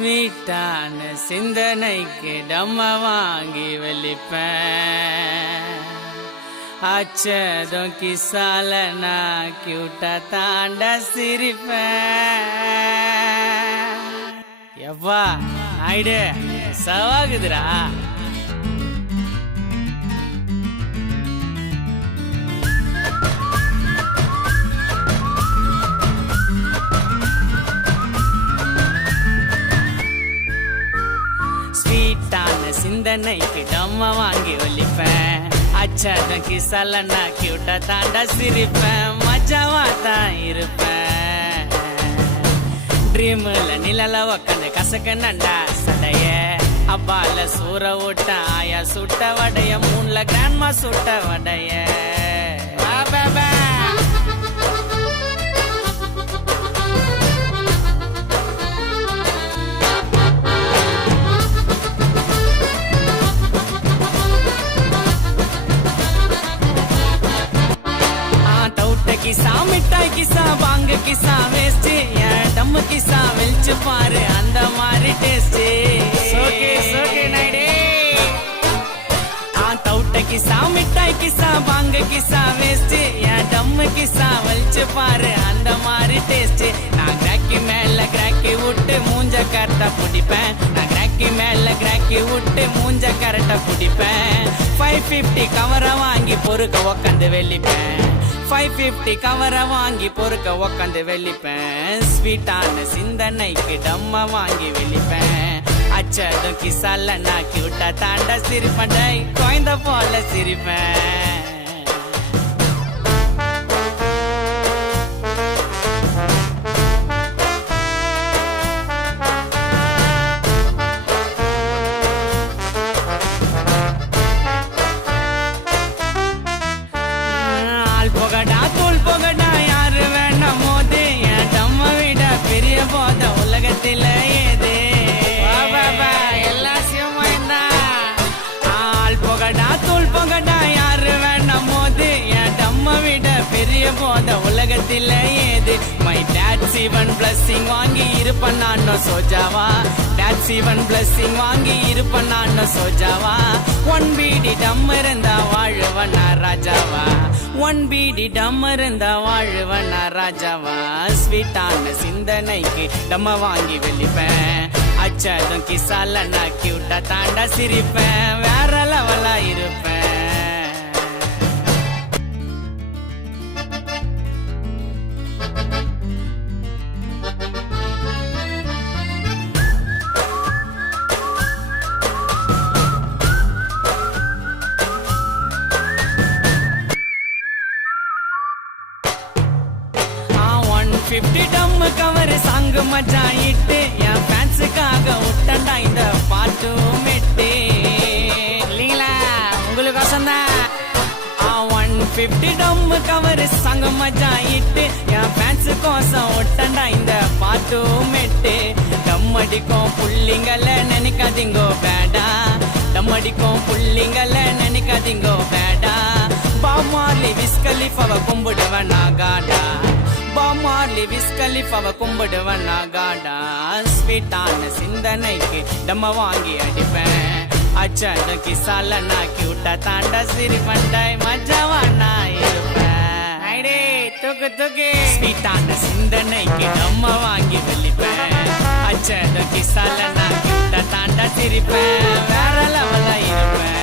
ஸ்வீட்டான சிந்தனைக்கு டம்ம வாங்கி வெளிப்பேன். அச்சதும் கிசால நான் கியூட்டா தாண்ட சிரிப்பேன். எவ்வா ஆயிடு சவாகுதுரா. சிந்தனைக்கு டம்ம வாங்கி ஒலிப்பேன். அச்சதும் கிசால நான் கியூட்டா தாண்டா சிரிப்பேன். மஜாவா தான் இருப்பேன். ட்ரீம்ல நிழல உக்காந்து கசக்க நண்டா சடைய. அப்பால சூற ஓட்ட ஆயா சுட்ட வடைய. மூணுல கிராண்ட்மா சுட்ட வடைய. கிசா மிட்டாய் கிசா வாங்க கிசா வேஸ்ட். என் டம்மு கிசா வெளிச்சு பாரு அந்த மாதிரி டேஸ்ட். தவுட்ட கிசா மிட்டாய் கிசா வாங்க கிசா வேஸ்ட். என் டம்மு கிசா வெளிச்சு பாரு அந்த மாதிரி டேஸ்ட். நான் கிராக்கி மேல கிராக்கி விட்டு மூஞ்ச கரெக்டா பிடிப்பேன். நான் கிராக்கி மேல கிராக்கி விட்டு மூஞ்ச கரெக்டா பிடிப்பேன். 550 கவரை வாங்கி பொறுக்க உக்காந்து வெளிப்பேன். 550 கவரை வாங்கி பொறுக்க உக்காந்து வெளிப்பேன். ஸ்வீட்டான சிந்தனைக்கு டம்ம வாங்கி வெளிப்பேன். அச்சதும் கிசால நான் கியூட்டா தாண்டா சிரிப்பேன். குழந்த போல சிரிப்பேன். யாரு வேணாம் மோது என் டம்ம விட பெரிய போத உலகத்தில ஏது. எல்லாம் சிவமாய்ந்தா ஆள் போகடா தூள் போகடா. யாரு வேணாம் மோது என் டம்ம விட பெரிய போத உலகத்தில ஏது. மை டாட் சிவன் பிளஸிங் வாங்கி இருப்பேன் நான் சோஜாவா. டாட் சிவன் பிளஸிங் வாங்கி இருப்பேன் நான் சோஜாவா. 1 பீடி டம் இருந்தா வாழுவனா ராஜாவா. 1 பீடி டம் இருந்தா வாழுவனா ராஜாவா. ஸ்வீட்டான சிந்தனைக்கு டம்ம வாங்கி வெளிப்பேன். அச்சதும் கிசால நான் கியூட்டா தாண்டா சிரிப்பேன். வேற லெவலா இருப்பேன். டம்மு கவர் சாங்கு மஜா இட்டு என் ஃபேன்ஸுக்காக விட்டண்டா இந்த பாட்டு மெட்டு. இல்லீங்களா உங்களுக்கோசம் தான். 150 டம்மு கவர் சாங்கு மஜா இட்டு என் ஃபேன்ஸுக்கோசம் விட்டண்டா இந்த பாட்டு மெட்டு. டம் அடிக்கும் புள்ளிங்கள நினைக்காதீங்கோ பேடா. டம் அடிக்கும் புள்ளிங்கள நினைக்காதீங்கோ பேடா. பாமார்லி விஸ்கலிஃபாவ கும்பிடுவேன் நாகாடா. பாமார்லி விஸ்கலிஃபாவ கும்பிடுவேன் நாகாடா. ஸ்வீட்டான சிந்தனைக்கு டம்ம வாங்கி அடிப்பேன். அச்சதும் கிசால நான் கியூட்டா தாண்டா சிரிப்பேன். மஜாவா நான் இருப்பேன். தூக்கு தூக்கு. ஸ்வீட்டான சிந்தனைக்கு டம்ம வாங்கி வெளிப்பேன். அச்சதும் கிசால நான் கியூட்டா தாண்டா சிரிப்பேன். வேற லெவலா இருப்பேன்.